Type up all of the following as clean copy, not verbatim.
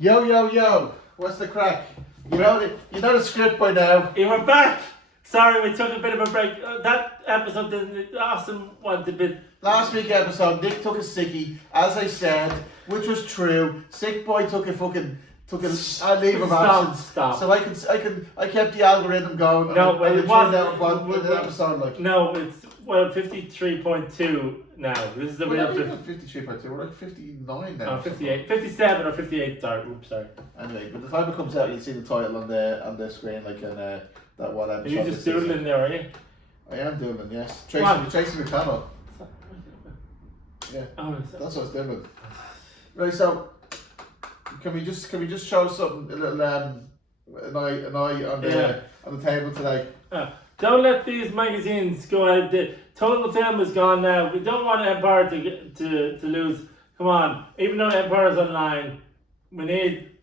Yo, yo, yo, what's the crack? You know the script by now. Yeah, we're back! Sorry, we took a bit of a break. That episode didn't. Austin wanted a bit. Last week episode, Nick took a sickie, as I said, which was true. Sick boy took a leave of absence. Stop. So I kept the algorithm going. No, and it wasn't. wasn't. An episode like. No, it's 53.2 now. This is the real. 53.2. We're like 59 now. No, 58, 57 or 58. Sorry, oops, sorry. Anyway, but the time it comes out, you'll see the title on the screen, like in that one episode. Are you just doodling there, are you? I am doodling, yes. Tracing the channel. Yeah, that's what I was doing. Right, so can we just show something, a little an eye on the table today? Don't let these magazines go out. The total film is gone now. We don't want Empire to lose. Come on, even though Empire's online,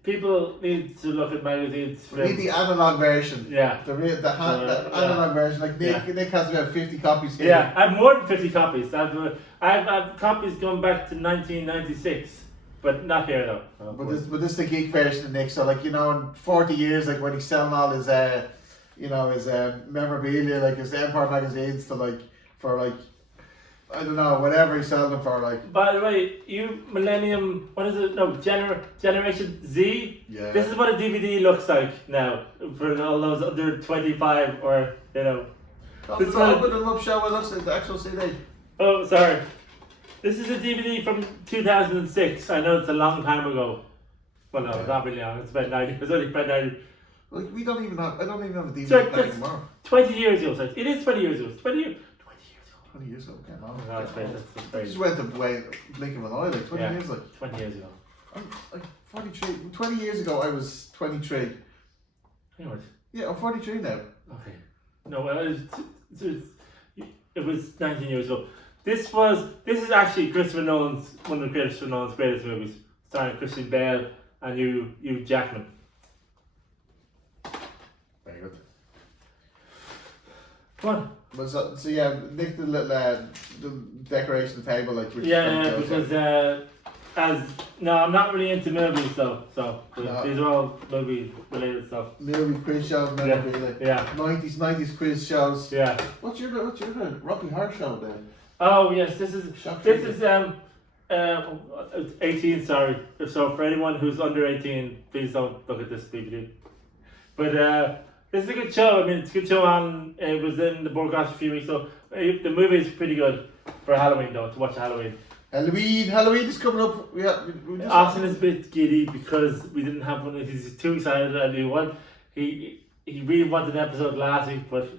people need to look at magazines. We need the analog version. Yeah. The analog version. Like Nick has about 50 copies here. Yeah, I have more than 50 copies. I've copies going back to 1996, but not here though. But this is the geek version of Nick. So like in 40 years, like when he's selling all his his memorabilia, like his Empire magazines for I don't know, whatever he's selling them for, like. By the way, you millennium, what is it? No, Generation Z. Yeah. This is what a DVD looks like now for all those under 25 or Open them up, show what it looks like, the actual CD. Oh, sorry. This is a DVD from 2006. I know it's a long time ago. Well, no, it's not really long. It's about 90. It's only about 90. Like I don't even have a DVD anymore. 20 years ago. So it is 20 years ago. 20 years. 20 years ago, okay, no. That's great. That's great. Just went away, blink of an eye, like 20 years, like. 20 years ago. I'm like 43. 20 years ago, I was 23. Anyways. Yeah, I'm 43 now. Okay. No, well, it was 19 years ago. This is actually one of Christopher Nolan's greatest movies, starring Christian Bale and Hugh Jackman. Very good. Come on. But so yeah, Nick did the decoration of the table, like. Because I'm not really into movies though, so these are all movie related stuff. Movie quiz shows, memorabilia. Yeah. 90s quiz shows. Yeah. What's your Rocky Horror Show then? Oh yes, this is 18. Sorry, so for anyone who's under 18, please don't look at this DVD. But this is a good show. I mean, it's a good show on. It was in the broadcast a few weeks ago. The movie is pretty good for Halloween though. To watch Halloween. Halloween is coming up. We Austin is a bit giddy because we didn't have one. He's too excited to do one. He really wanted an episode last week, but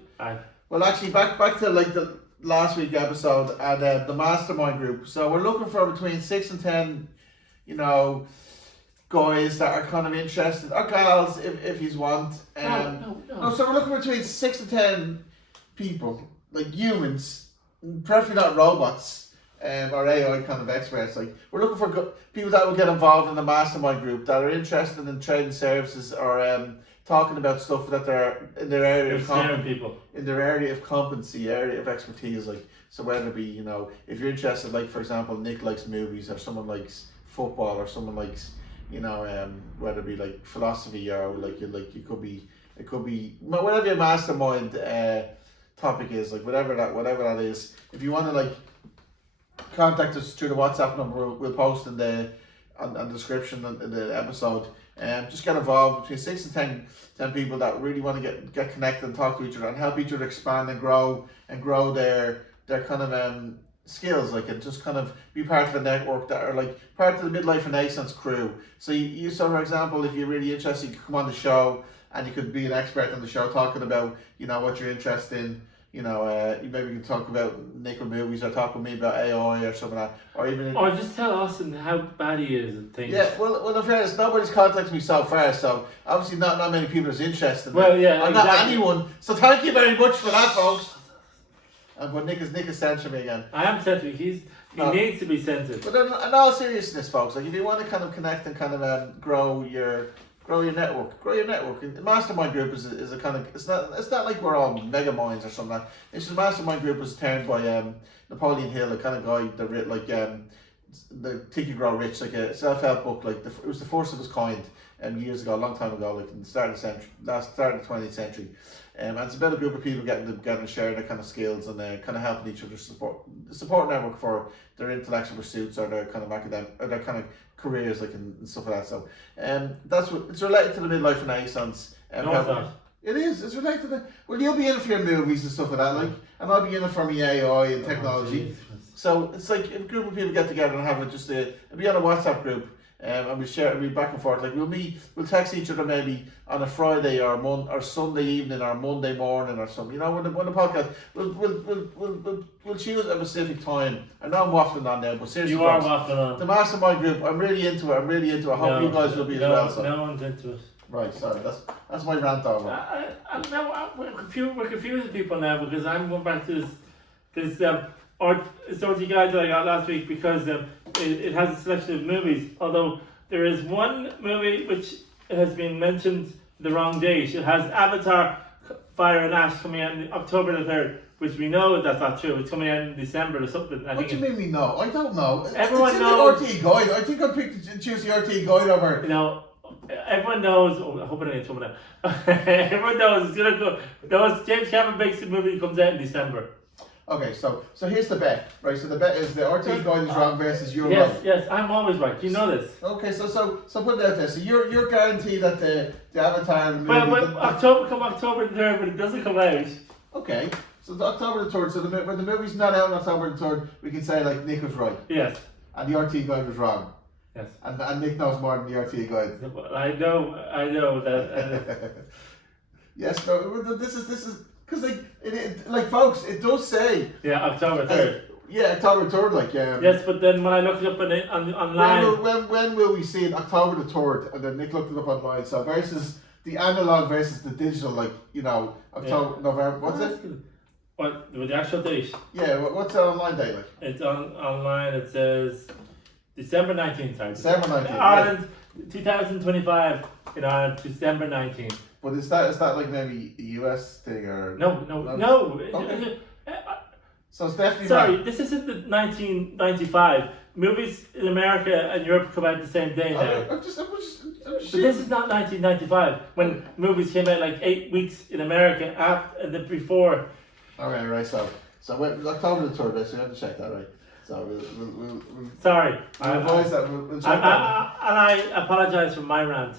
Well, actually, back to like the last week episode and the mastermind group. So we're looking for between 6 and 10, guys that are kind of interested, or gals if you want. No. So we're looking for between 6 and 10 people, like humans, preferably not robots. Or AI kind of experts. Like we're looking for people that will get involved in the mastermind group that are interested in trading services or talking about stuff that they're in their area of competency, area of expertise. Like so, whether it be if you're interested, like for example, Nick likes movies, or someone likes football, or someone likes whether it be like philosophy or it could be whatever your mastermind topic is, like whatever that is. If you want to contact us through the WhatsApp number we'll post in the description in the episode. Just get involved between 6 and 10 people that really want to get connected and talk to each other and help each other expand and grow their kind of skills, and just kind of be part of a network that are like part of the Midlife Renaissance crew. So so for example, if you're really interested, you could come on the show and you could be an expert on the show talking about what you're interested in. Maybe you can talk about Nick with movies, or talk with me about AI or something like that, or even. Or just tell Austin how bad he is at things. Yeah, well, in fairness, nobody's contacted me so far, so obviously not many people is interested. Well, yeah, or exactly. Not anyone. So thank you very much for that, folks. But Nick is censoring me again. I am censoring. He needs to be censored. But in all seriousness, folks, if you want to kind of connect and kind of grow your network. And the mastermind group is a kind of it's not like we're all mega minds or something like that. It's just mastermind group was termed by Napoleon Hill, a kind of guy that wrote the Think and Grow Rich, like a self-help book, like it was the first of its kind years ago, a long time ago, like in the start of the century, start of the 20th century. And it's about a group of people getting together and sharing their kind of skills and kind of helping each other, support network for their intellectual pursuits or their kind of academic or their kind of careers, like and stuff like that. So that's what it's related to the midlife renaissance. No, it's not. It is. It's related to the. Well, you'll be in for your movies and stuff like that, like, and I'll be in it for my AI and technology. So it's like a group of people get together and have it'll be on a WhatsApp group, and we back and forth. Like we'll text each other maybe on a Friday or Sunday evening or Monday morning or something. You know, when the podcast, we'll choose a specific time. I know I'm waffling on now, but seriously, you are waffling on. The mastermind group, I'm really into it. I hope you guys will be as well. So. No one's into it. Right, sorry, that's my rant over. We're confusing people now because I'm going back to this Astrology guide that I got last week because it has a selection of movies. Although there is one movie which has been mentioned the wrong date. It has Avatar, Fire and Ash coming out on October the 3rd, which we know that's not true. It's coming out in December or something. What do you mean we know? I don't know. Everyone knows. The RT guide. I think I choose the RT guide over. You know. Everyone knows. Oh, I hope I don't get in trouble now. Everyone knows it's gonna go. James Cameron makes the movie comes out in December. Okay, so here's the bet, right? So the bet is the RT guide is wrong versus you're right. Yes, I'm always right. You know this. Okay, so put it out there. So you're guaranteed that the Avatar movie. Well, October the 3rd, but it doesn't come out. Okay, so the October the 3rd. So when the movie's not out on October the 3rd, we can say like Nick was right. Yes. And the RT guide was wrong. Yes. And Nick knows more than the RT guide. I know that. Yes, but this is because like folks, it does say. Yeah, October 3rd. Yeah, October 3rd, like Yes, but then when I looked it up online. When will we see it? October the 3rd, and then Nick looked it up online. So versus the analog versus the digital, like October, November. What's it? What with the actual date? Yeah, what's the online date like? It's online. It says. December 19th, sorry. December 19th. Ireland, 2025 in Ireland, December 19th. But is that like maybe a US thing or? No. Okay. So it's definitely. Sorry, this isn't the 1995. Movies in America and Europe come out the same day now. I'm just but this is not 1995 when movies came out like 8 weeks in America after and the before. Okay, right. So October the 3rd. So you have to check that, right? So we'll sorry. We'll advise that. We'll check that. And I apologise for my rant.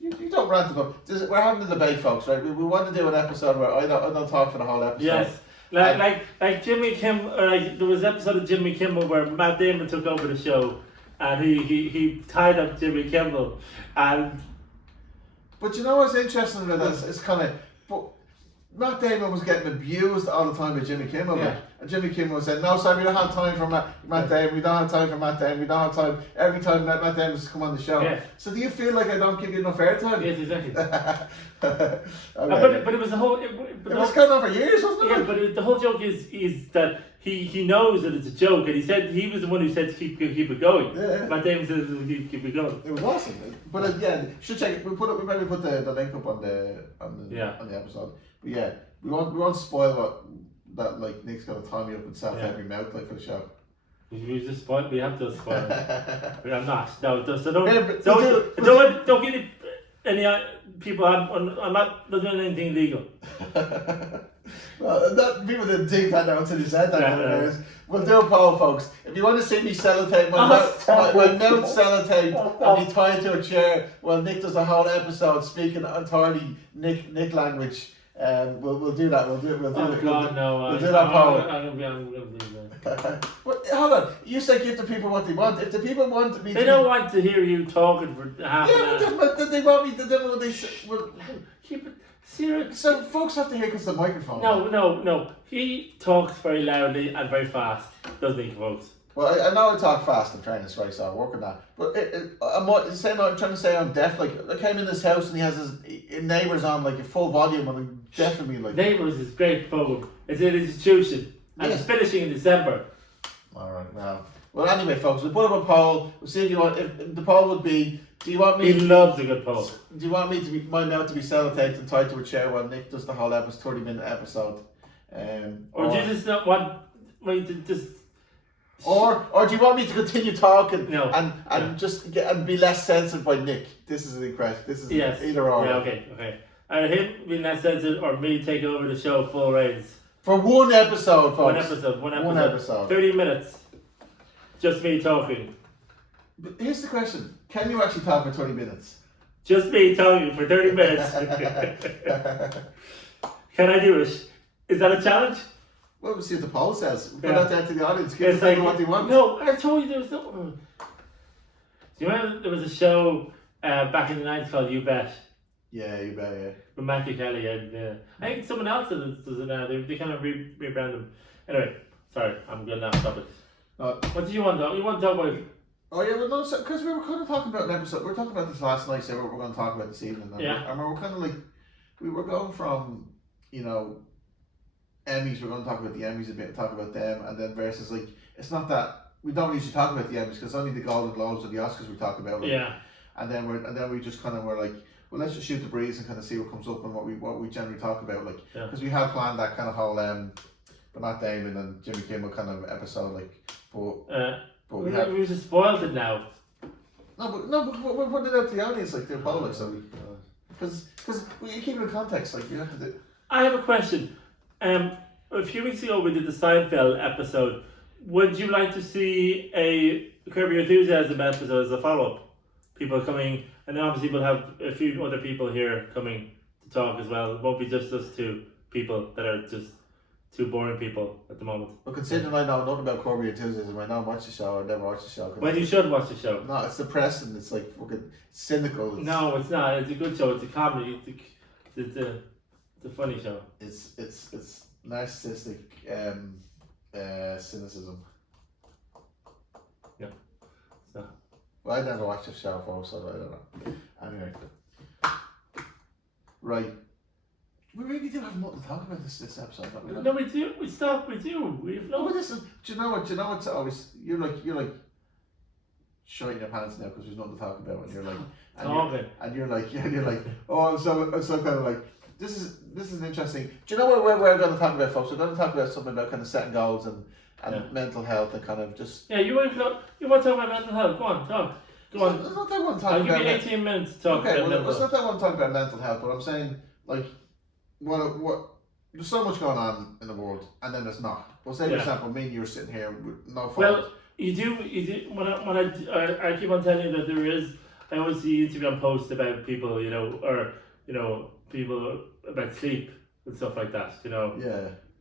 You don't rant about. We're having a debate, folks, right? We want to do an episode where I don't talk for the whole episode. Yes, like Jimmy Kimmel, or like there was an episode of Jimmy Kimmel where Matt Damon took over the show, and he tied up Jimmy Kimmel, and. But you know what's interesting about this? It's kind of. Matt Damon was getting abused all the time by Jimmy Kimmel. Yeah. And Jimmy Kimmel was saying, no, sorry, we don't have time for Matt Damon. We don't have time for Matt Damon. We don't have time. Every time Matt Damon has come on the show. Yeah. So do you feel like I don't give you enough airtime? Yes, exactly. Okay. But it was the whole... It was going on for years, wasn't it? Yeah, but the whole joke is that he knows that it's a joke, and he was the one who said to keep it going. Yeah. Matt Damon said to keep it going. It was awesome. But yeah, should check it. We maybe put the link up on the episode. But yeah, we won't spoil that like Nick's gonna tie me up and self-help me out like for the show. We just spoil. We have to spoil. But I'm not. No, so don't get any people. I'm not doing anything illegal. Well, people didn't think that now until you said that. We'll do a poll, folks. If you want to see me sellotape my mouth sellotape and be tied to a chair while Nick does a whole episode speaking entirely Nick language, we'll do that. We'll do that poll. I'm gonna do that. But hold on, you say give the people what they want. If the people want me, they don't want to hear you talking for half an hour. But they want me. They keep it serious. So folks have to hear because the microphone. No. He talks very loudly and very fast, doesn't he, folks? Well, I know I talk fast in fairness, right? So I work on that. But I'm trying to say I'm deaf. Like I came in this house and he has his neighbours on like a full volume and I'm deafening me like. Neighbours is great program. It's an institution and it's finishing in December. All right. Well, anyway, folks, we'll put up a poll. We'll see if you want. If the poll would be, do you want me? He loves a good poll. Do you want me to be my mouth to be sellotaped and tied to a chair while Nick does the whole episode, 30-minute episode? Or do you just not want me to just Or do you want me to continue talking No. and just and be less censored by Nick? This is the question. This is either or. Yeah, okay. Him being less censored or me taking over the show full reins. For one episode, folks. One episode. 30 minutes. Just me talking. But here's the question. Can you actually talk for 20 minutes? Just me talking for 30 minutes. Can I do it? Is that a challenge? Well, we'll see what the poll says. Put that down to the audience. Give It's them like, what they want. No, I told you there was no... Do you remember there was a show back in the 90s called You Bet? Yeah, you bet, yeah. With Matthew Kelly and I think someone else does it now. They kind of rebrand them. Anyway, sorry, I'm going to now stop it. What did you want to talk? You want to talk about... Oh yeah, well no, because we were kind of talking about an episode. We were talking about this last night, so what we're going to talk about this evening. And we were kind of like, we were going from, you know, Emmys. We're going to talk about the Emmys a bit, talk about them, and then versus like, it's not that we don't usually talk about the Emmys because only the Golden Globes or the Oscars we talk about. Like, yeah. And then we just kind of were like, well, let's just shoot the breeze and kind of see what comes up and what we generally talk about, like, because we had planned that kind of whole but not Damon and Jimmy Kimmel kind of episode, like, but we just spoiled it now. But we're putting it out to the audience, like, they're public, so because you keep it in context, like, you have to do. I have a question. A few weeks ago we did the Seinfeld episode. Would you like to see a Curb Your Enthusiasm episode as a follow-up? People coming, and then obviously we'll have a few other people here coming to talk as well. It won't be just us two people that are just two boring people at the moment. But considering I know nothing about Curb Your Enthusiasm, I don't watch the show, I never watched the show. Well, you should watch the show. No, it's depressing, it's like fucking cynical. No, it's not. It's a good show. It's a comedy. It's a funny show. It's narcissistic cynicism. Yeah. So. Well, I never watched the show, folks, so I don't know. Anyway. Right. We really do have nothing to talk about this episode. No, we do. We stop. We do. We've no. But listen, do you know what's always you're like showing your pants now because there's nothing to talk about, and you're like, oh, I'm so kind of like this is interesting. Do you know what we're going to talk about, folks? We're going to talk about something about kind of setting goals and mental health and kind of just. Yeah, you want to talk about mental health? Go on, talk. Go on. It's not that I want to talk I'll about. give you 18 minutes to talk about mental health. It's not that I want to talk about mental health, but I'm saying like. What there's so much going on in the world, and then there's not. Well, say for example, me and you are sitting here with no phones. Well, you do. When I keep on telling you that there is. I always see Instagram posts about people, people about sleep and stuff like that.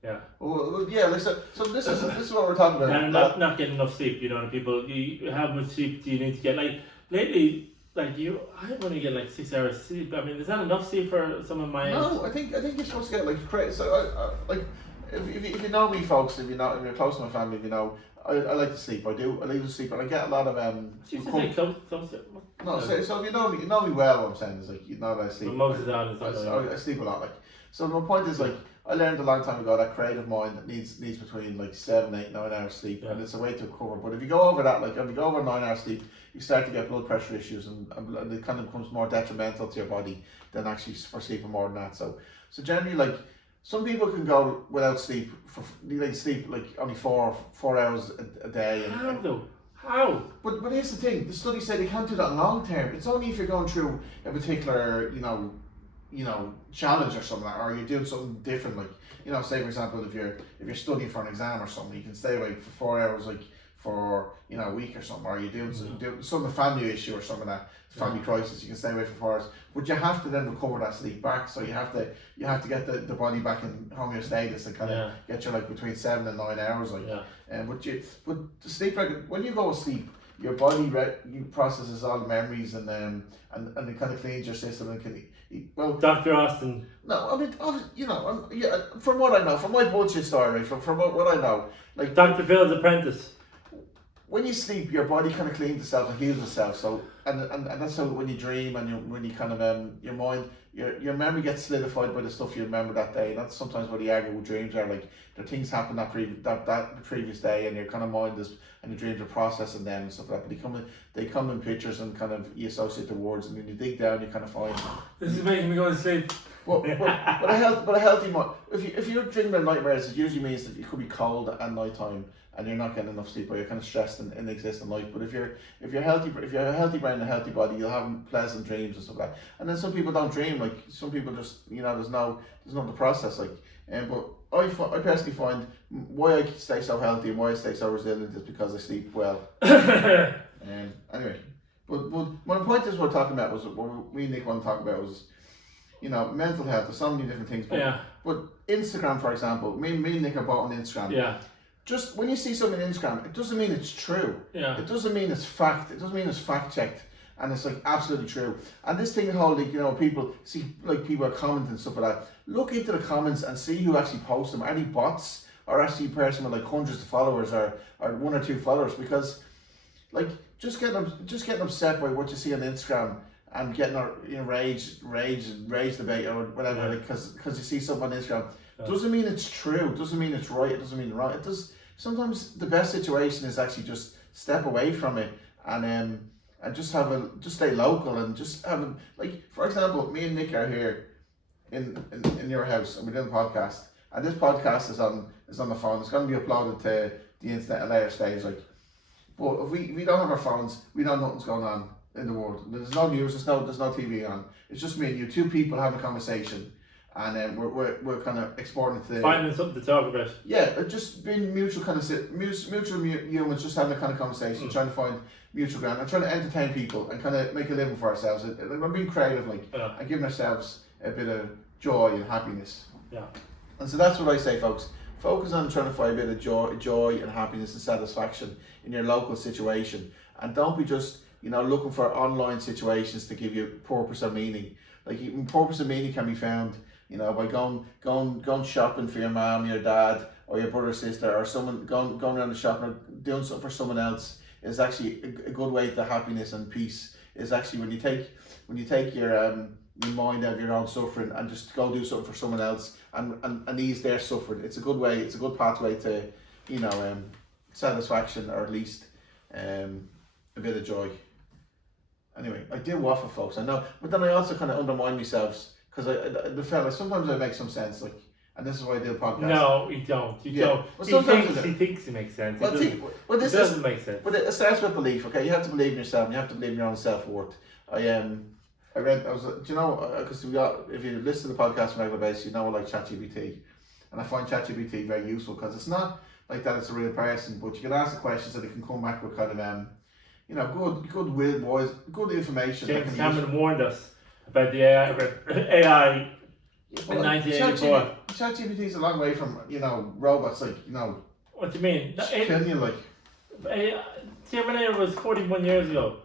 Yeah. Well, yeah. Like so this is what we're talking about. And not getting enough sleep. And people. How much sleep do you need to get? Like lately. Like I only get like 6 hours sleep. I mean, is that enough sleep for someone my age? No, I think you're supposed to get like crazy. So like if you know me, folks, if you're close to my family, I like to sleep. I do. I like to sleep, and I get a lot of You should say close. No, so if you know me well. What I'm saying is like you know that I sleep. But most of the time, I sleep a lot. Like so, my point is like I learned a long time ago that creative mind needs between like 7, 8, 9 hours sleep, and it's a way to recover. But if you go over that, like if you go over 9 hours sleep, you start to get blood pressure issues, and it kind of becomes more detrimental to your body than actually for sleeping more than that. So generally, like some people can go without sleep sleep like only 4 hours a day. How though? How? But here's the thing: the study said you can't do that long term. It's only if you're going through a particular challenge or something, or you're doing something different, like say for example if you're studying for an exam or something, you can stay awake for 4 hours like for a week or something, or you're doing some family issue or something, that family crisis, you can stay awake for 4 hours, but you have to then recover that sleep back. So you have to get the body back in homeostasis and kind of get you like between 7 and 9 hours, but the sleep when you go to sleep, your body processes all the memories and it kind of cleans your system and can. Well, Dr. Austin. No, I mean, from what I know, from my bullshit story, from what I know, like Dr. Phil's apprentice. When you sleep, your body kind of cleans itself and heals itself. So, and that's how when you dream and when you kind of your mind, your memory gets solidified by the stuff you remember that day. And that's sometimes what the agile dreams are like. The things happen that previous day, and your kind of mind is and your dreams are processing them and stuff like that. But they come in pictures and kind of you associate the words, and when you dig down, you kind of find. This is making me go to sleep. but a healthy mind. If you're dreaming of nightmares, it usually means that you could be cold at night time and you're not getting enough sleep, or you're kind of stressed in existing life. But if you're healthy, if you have a healthy brain and a healthy body, you'll have pleasant dreams and stuff like that. And then some people don't dream. Like some people just, there's no the process. Like, but I personally find why I stay so healthy and why I stay so resilient is because I sleep well. Anyway, but my point is, what we're talking about was what me and Nick want to talk about was, mental health. There's so many different things. But Instagram, for example, me and Nick are both on Instagram. Yeah. Just when you see something on Instagram, it doesn't mean it's true. Yeah. It doesn't mean it's fact. It doesn't mean it's fact checked, and it's like absolutely true. And this thing whole people see people are commenting and stuff like that. Look into the comments and see who actually posts them. Are they bots or actually a person with like hundreds of followers or one or two followers? Because just getting upset by what you see on Instagram and getting rage debate or whatever, because you see something on Instagram, doesn't mean it's true. Doesn't mean it's right. It doesn't mean right. It does. Sometimes the best situation is actually just step away from it and just stay local and just have for example, me and Nick are here in your house and we're doing a podcast, and this podcast is on the phone. It's going to be uploaded to the internet at a later stage. But if we don't have our phones, we know nothing's going on in the world. There's no news. There's no TV on. It's just me and you, two people having a conversation, and we're kind of exporting it to finding something to talk about. Yeah, just being mutual humans, just having a kind of conversation, trying to find mutual ground, and trying to entertain people and kind of make a living for ourselves. We're being creative, and giving ourselves a bit of joy and happiness. Yeah. And so that's what I say, folks. Focus on trying to find a bit of joy and happiness and satisfaction in your local situation, and don't be just looking for online situations to give you purpose or meaning. Even purpose and meaning can be found, by going shopping for your mom, your dad, or your brother or sister, or someone going around the shop or doing something for someone else is actually a good way to happiness and peace. Is actually when you take your mind out of your own suffering and just go do something for someone else and ease their suffering. It's a good way. It's a good pathway to satisfaction, or at least a bit of joy. Anyway, I do waffle, folks, I know, but then I also kind of undermine myself because I felt like sometimes I make some sense, and this is why I do a podcast. No, you don't. You don't. Well, he thinks he makes sense. This doesn't make sense. But it starts with belief. Okay, you have to believe in yourself. And you have to believe in your own self-worth. Because if you listen to the podcast on a regular basis, I like ChatGPT, and I find ChatGPT very useful because it's not like that it's a real person, but you can ask the questions and it can come back with kind of good information. James Cameron warned us about the AI in 1984. ChatGPT is a long way from robots. What do you mean? Killing you Terminator was 41 years ago.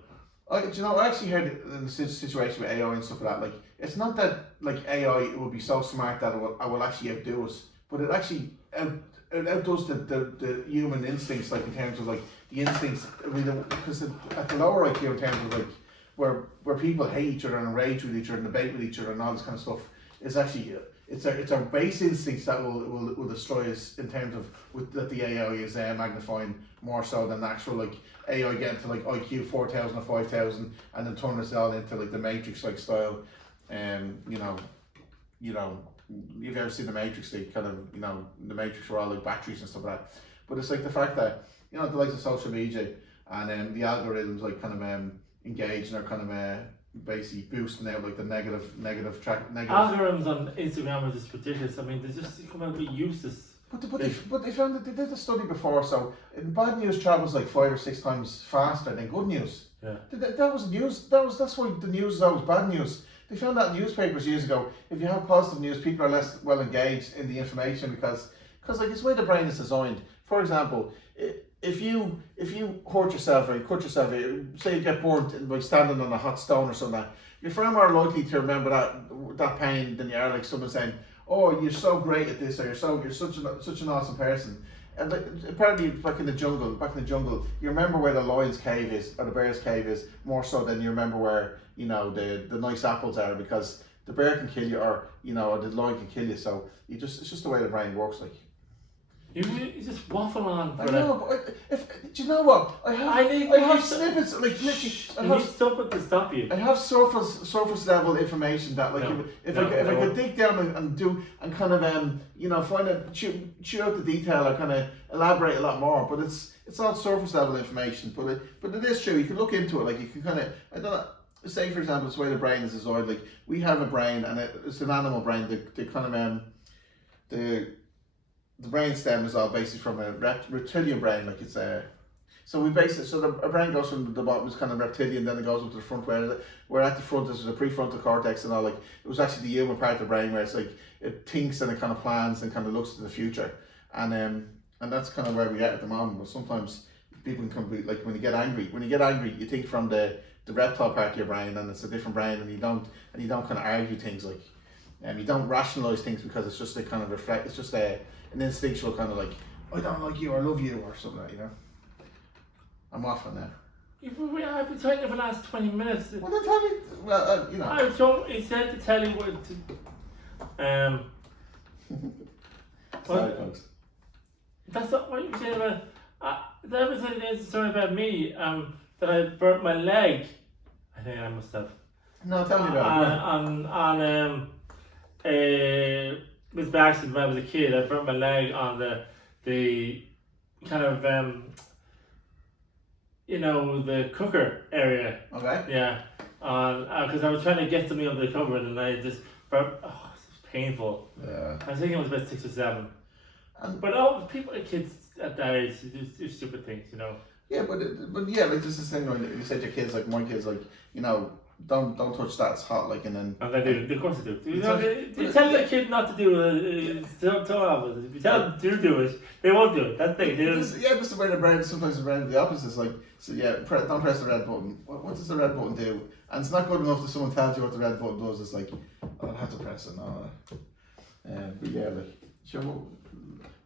I actually heard in the situation with AI and stuff like that. It's not that AI will be so smart that it will actually outdo us, but it actually outdoes the human instincts, in terms of the instincts. Because at the lower IQ, in terms of where people hate each other and rage with each other and debate with each other and all this kind of stuff, is actually it's our base instincts that will destroy us, in terms of that the AI is magnifying more so than actual AI getting to IQ 4,000 or 5,000 and then turn us all into the Matrix style. You've ever seen the Matrix? The Matrix were all batteries and stuff like that. But it's the fact that the likes of social media and the algorithms engaging or basically boosting out the negative track. Algorithms on Instagram are just ridiculous. I mean, they just come out a bit useless. But they found that they did a study before. So bad news travels 5 or 6 times faster than good news. Yeah. That was news. That's why the news is always bad news. They found that in newspapers years ago. If you have positive news, people are less well engaged in the information because it's the way the brain is designed. For example, if you hurt yourself or you cut yourself, say you get burnt by standing on a hot stone or something, you're far more likely to remember that pain than you are someone saying, "Oh, you're so great at this," or "You're such an awesome person." And apparently, back in the jungle, you remember where the lion's cave is or the bear's cave is more so than you remember where the nice apples are, because the bear can kill you or the lion can kill you. So it's just the way the brain works. You just waffle on. I know, but do you know what? I have snippets, like literally. You need something to stop you. I have surface level information that, like, if I could dig down and do and kind of find out, chew out the detail, I kind of elaborate a lot more. But it's not surface level information. But it is true. You can look into it. Like, you can kind of, I don't know. Say, for example, it's the way the brain is designed. Like, we have a brain, and it's an animal brain. The kind of the brain stem is all basically from a reptilian brain. Like, it's so we basically, so our brain goes from the bottom is kind of reptilian, then it goes up to the front where at the front is the prefrontal cortex and all. Like, it was actually the human part of the brain where it's like it thinks and it kind of plans and kind of looks to the future, and that's kind of where we're at the moment. But sometimes people can be like, when you get angry, you think from the reptile part of your brain, and it's a different brain, and you don't kind of argue things, like, you don't rationalize things, because it's just a kind of it's just an instinctual kind of like, I don't like you, or I love you, or something like that, you know. I'm off on that. I've been talking for the last 20 minutes. Well, then tell me. Well, you know. He said to tell you what to. Sorry, folks. That's not what you said about. That was a story about me. That I burnt my leg. I think I must have. No, tell me about it. It was by accident when I was a kid. I burnt my leg on the kind of the cooker area. Okay. Yeah. Because I was trying to get something under the cupboard, and I just burnt. Oh, it was painful. Yeah. I think it was about 6 or 7. Kids at that age do stupid things, you know. Yeah, but yeah, like, this is the thing when you said your kids, like my kids, like, you know, don't touch that, it's hot, like, and then. And they do, of course they do. You tell the kid not to do it, don't tell them. If you tell them to do it, they won't do it. That's the thing. Just the way the brain, sometimes the brain is the opposite. It's like, so yeah, don't press the red button. What does the red button do? And it's not good enough that someone tells you what the red button does. It's like, I don't have to press it now. But yeah, like, sure,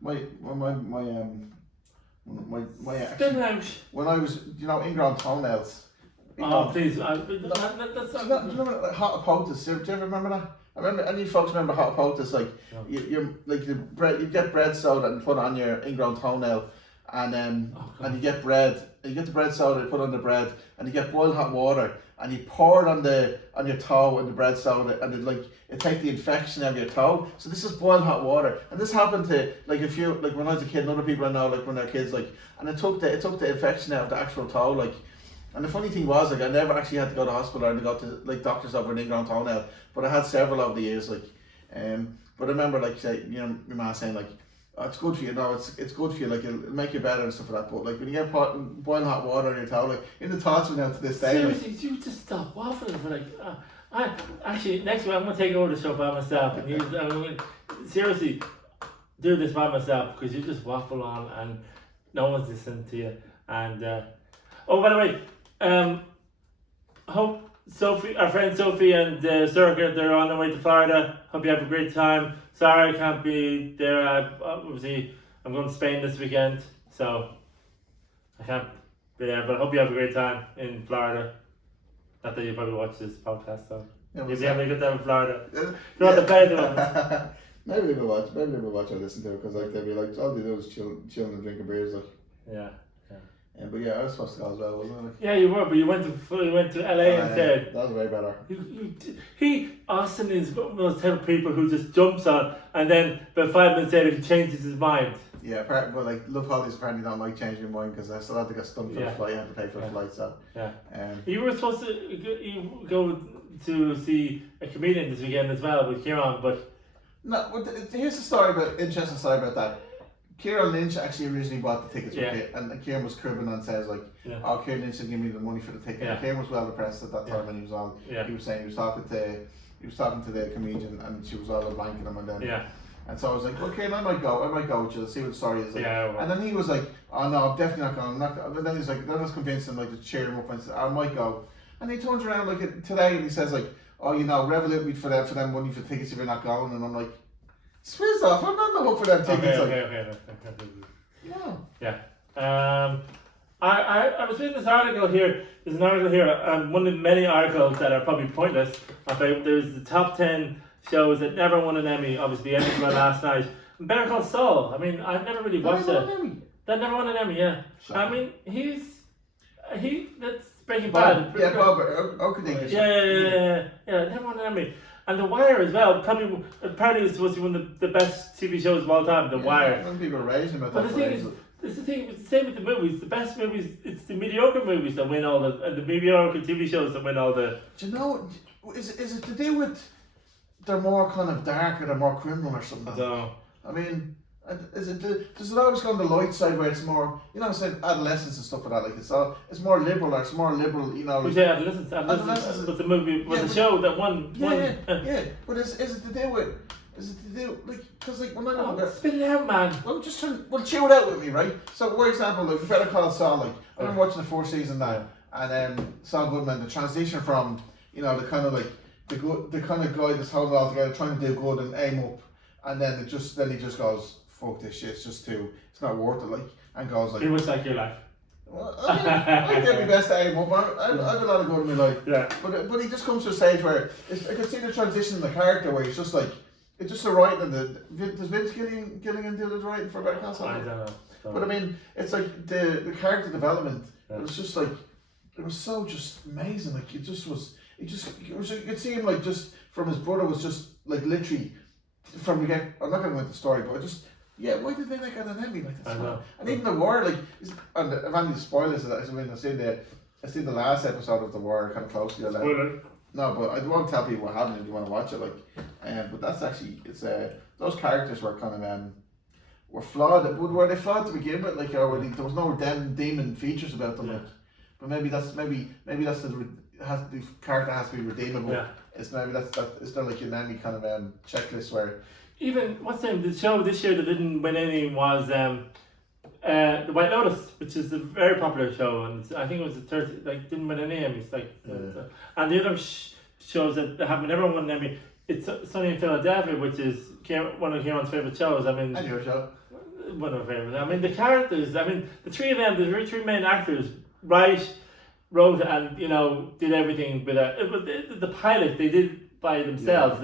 when I was, ingrown toenails. Oh, please. That's do you remember, like, hot potato? Do you ever remember that? I remember, any folks remember hot potato? Like, no. You're like the bread. You get bread soda and put on your ingrown toenail, and and you get bread. You get the bread soda, you put on the bread, and you get boiling hot water, and you pour it on your toe and the bread soda, and it takes the infection out of your toe. So this is boiling hot water, and this happened to like a few, like when I was a kid, and other people I know, like when they're kids, like, and it took the infection out of the actual toe, like. And the funny thing was, like, I never actually had to go to hospital or to go to like doctors over an ingrown toenail, but I had several over the years, like. But I remember, like, say, my mom saying, like, oh, it's good for you. No, it's good for you. Like, it'll make you better and stuff like that. But like, when you get boiling hot water on your toe, like, in the thoughts now to this day. Seriously, like, you just stop waffling for like. Actually, next week I'm gonna take over the show by myself, and I'm gonna seriously do this by myself, because you just waffle on and no one's listening to you. And oh, by the way. Hope Sophie, our friend Sophie and Circuit, they're on their way to Florida. Hope you have a great time. Sorry I can't be there. Obviously, I'm going to Spain this weekend, so I can't be there. But I hope you have a great time in Florida. Not that you probably watch this podcast, so you'll be having a good time in Florida. You're on the plane though. Maybe they will watch or listen to it, because like they'll be like, all they do is chilling and drinking beers, like. Yeah. But yeah, I was supposed to go as well, wasn't I? Like, yeah, you were, but you went to LA instead. That was way better. Austin is one of those type of people who just jumps on, and then about 5 minutes later he changes his mind. Yeah, but like Love Holidays apparently don't like changing your mind, because I still had to get stumped for the flight. I had to pay for the flight, so. Yeah. You were supposed to go to see a comedian this weekend as well with Kieran, but. No, but here's the story interesting story about that. Kieran Lynch actually originally bought the tickets with it, and Kieran was cribbing and says like, "Oh, Kieran Lynch didn't give me the money for the ticket." Yeah. Kieran was well depressed at that time, and he was on. Yeah. He was saying he was talking to the comedian, and she was all blanking him, and then. Yeah. And so I was like, "Okay, I might go with you. Let's see what the story is like." Yeah. Well. And then he was like, "Oh no, I'm definitely not going. I'm not." But then he's like, then I was convinced him, like, to cheer him up and said, "I might go." And he turns around like today, and he says like, "Oh, Revolut me for them money for tickets if you're not going," and I'm like. Swizz off! I'm not in the hook for them tickets. Okay. Yeah. I was reading this article here. There's an article here, one of the many articles that are probably pointless. There's the top 10 shows that never won an Emmy. Obviously, the Emmys were last night, Better Call Saul. I mean, I've never really watched that. That never won an Emmy. Yeah. Shocking. I mean, that's Breaking Bad. Yeah, Bob Odenkirk. Yeah. Never won an Emmy. And The Wire as well. Apparently, it's supposed to be one of the best TV shows of all time. The Wire. Some people are raving about that. But the thing is, it's the same with the movies. The best movies, it's the mediocre movies that win all the, and the mediocre TV shows that win all the. Do you know? Is it to do with they're more kind of dark or they're more criminal or something? I don't know. I mean, does it always go on the light side where it's more, you know, say adolescence and stuff like that? Like it's more liberal or it's more liberal, you know. Like, yeah, Adolescence was the movie, was the show that won. Yeah. But is it to do with? Like, because like when I go spit it out, man. I'm just trying. Well, chew it out with me, right? So, for example, like Better Call Saul, like I've been watching the fourth season now, and Saul Goodman, the transition from, you know, the kind of like the kind of guy that's holding it all together, trying to do good and aim up, and then he just goes, fuck this shit, it's not worth it, like, and goes like. It was like your life. Well, I did my best to aim up. I have a lot of good in my life. Yeah. But he just comes to a stage where I can see the transition in the character where he's just like. It's just the writing and does Vince Gilligan do the writing for Better Call Saul? I don't know. But I mean, it's like the character development. It was just like, it was so just amazing. Like you could see him like just from his brother was just like literally from the get. I'm not gonna go into the story, but why did they make it an Emmy like that? And even The Wire, like, and if any spoilers of that, I mean, I seen the last episode of The Wire kind of closely. Spoiler. No, but I won't tell people what happened if you want to watch it. Like, but that's actually those characters were kind of were flawed. Were they flawed to begin with? Like, or there was no demon features about them. Like, but maybe that's the character has to be redeemable. Yeah. It's maybe is there like an Emmy kind of checklist where even the show this year that didn't win anything was The White Lotus, which is a very popular show, and I think it was the third, like, didn't win any Emmys, like, and the other shows that haven't never won an Emmy, it's Sunny in Philadelphia, which is one of Kieran's favourite shows. I mean, and your show, one of my favourites. I mean, the characters. I mean, the three of them, the three main actors, wrote, and did everything with it. The pilot they did by themselves.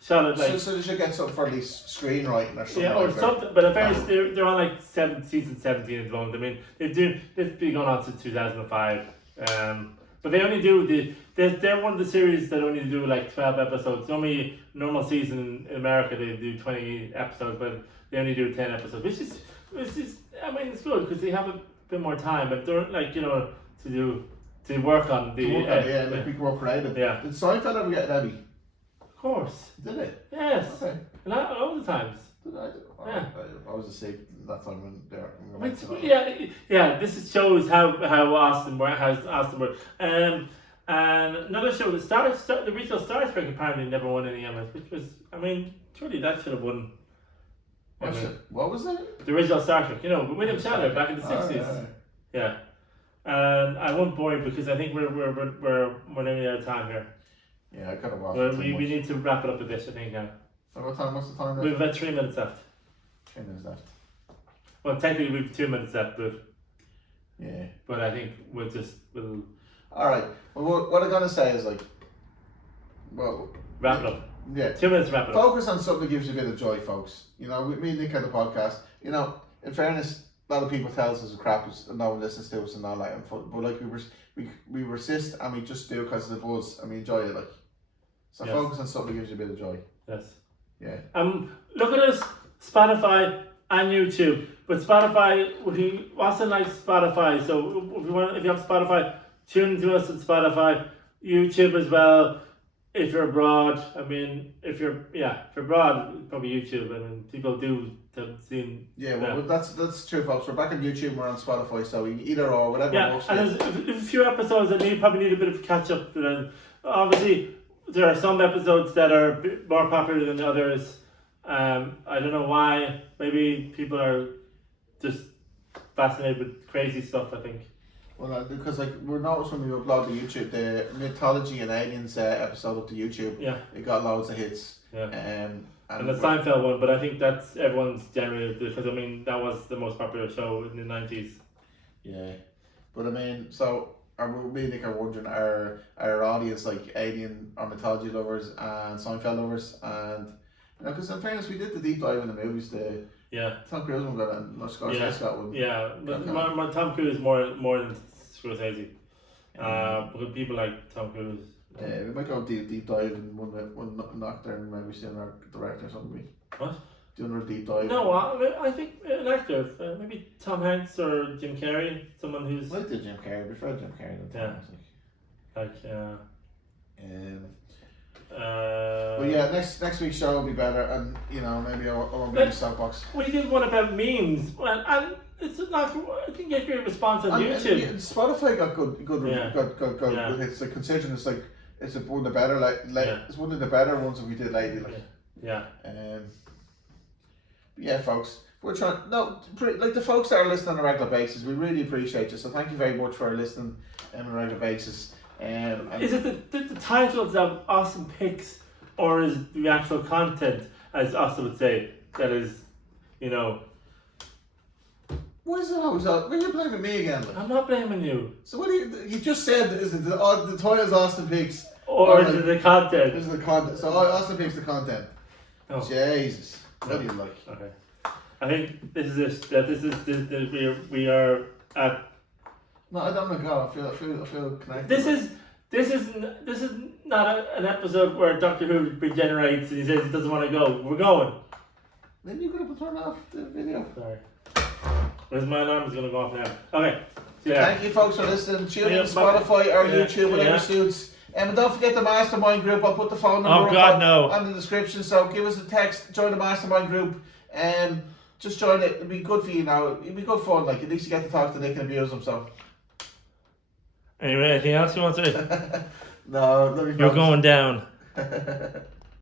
Shot it like. So they should get something for at least screenwriting or something. Yeah, or something. But in fairness, they're on like season 17 at the moment. I mean, they've been going on since 2005. But they only do they're one of the series that only do like 12 episodes. Normally, normal season in America they do 20 episodes, but they only do 10 episodes, which is I mean, it's good because they have a bit more time, but they're like to work on the like we can work creative. Yeah. Did Seinfeld ever get an Emmy? Of course. Did it? Yes. Okay. All the times. Did I? Yeah. I was asleep that time when they were. Yeah. This shows how Austin worked. And another show, the original Star Trek apparently never won any Emmys, which was, I mean, surely that should have won. What was it? The original Star Trek, with William Shatner back in the 60s. Yeah. And I won't bore you because I think we're nearly out of time here. Yeah, I could have watched. Well, we need to wrap it up a bit, I think now. So what's the time left? We've about 3 minutes left. 3 minutes left. Well, technically we've 2 minutes left, but yeah. But I think we'll. All right. Well, what I'm gonna say is wrap it up. Yeah. 2 minutes. Wrap it up. Focus on something that gives you a bit of joy, folks. Me and Nick had the podcast. In fairness, a lot of people tell us it's crap, and no one listens to us and all that. But like we resist and we just do it because of the buzz and we enjoy it. Like, so yes. Focus on something that gives you a bit of joy. Yes. Yeah. Look at us, Spotify and YouTube. But Spotify, if Austin likes Spotify, so if you have Spotify, tune to us at Spotify, YouTube as well. If you're abroad, I mean, if you're abroad, probably YouTube. I mean, people do seem. Yeah, well, that's true, folks. We're back on YouTube. We're on Spotify, so either or whatever. Yeah, works. And there's a few episodes that probably need a bit of catch up. Obviously, there are some episodes that are a bit more popular than others. I don't know why. Maybe people are just fascinated with crazy stuff, I think. Well, because we're noticing when we upload to YouTube, the mythology and aliens episode up to YouTube. Yeah. It got loads of hits. Yeah. And the Seinfeld one, but I think that's everyone's generally, because I mean that was the most popular show in the 90s. Yeah, but I mean, so we think are wondering our audience like alien or mythology lovers and Seinfeld lovers, and Because in fairness, we did the deep dive in the movies. The Tom Cruise one got in, or Scorsese got one. Yeah, but my Tom Cruise more than Scorsese. Because people like Tom Cruise. We might go deep dive in one actor and maybe see another director or something. What? Do another deep dive. No, I think an actor, maybe Tom Hanks or Jim Carrey, someone who's. I like the Jim Carrey, I prefer Jim Carrey than Tom Hanks. But yeah, next week's show will be better, and maybe I won't be in the soapbox. We did one about memes, and it's not. I didn't get great response on YouTube. Spotify got good hits. Like considering it's one of the better it's one of the better ones that we did lately. Yeah, folks. We're trying like the folks that are listening on a regular basis. We really appreciate you. So thank you very much for listening on a regular basis. Is it the titles of awesome picks, or is the actual content, as Austin would say, that is, What is it always? Why are you blaming me again? I'm not blaming you. So what do you just said? Is it the title's Austin picks, or is it the content? Is it the content? So Austin picks the content. Oh. Jesus, what do you like? Okay, I think this is it. That we are at. No, I don't want to go. I feel connected. This is not an episode where Doctor Who regenerates and he says he doesn't want to go. We're going. Then you could have turned off the video. Sorry. Where's my alarm is going to go off now. Okay. Yeah. Thank you, folks, for listening. Tune in to Spotify or YouTube, whatever suits. And don't forget the mastermind group. I'll put the phone number on the description. So give us a text. Join the mastermind group. Just join it. It'll be good for you now. It'll be good fun. Like at least you get to talk to Nick and abuse him. So. Anyway, anything else you want to say? No, let me. You're going down.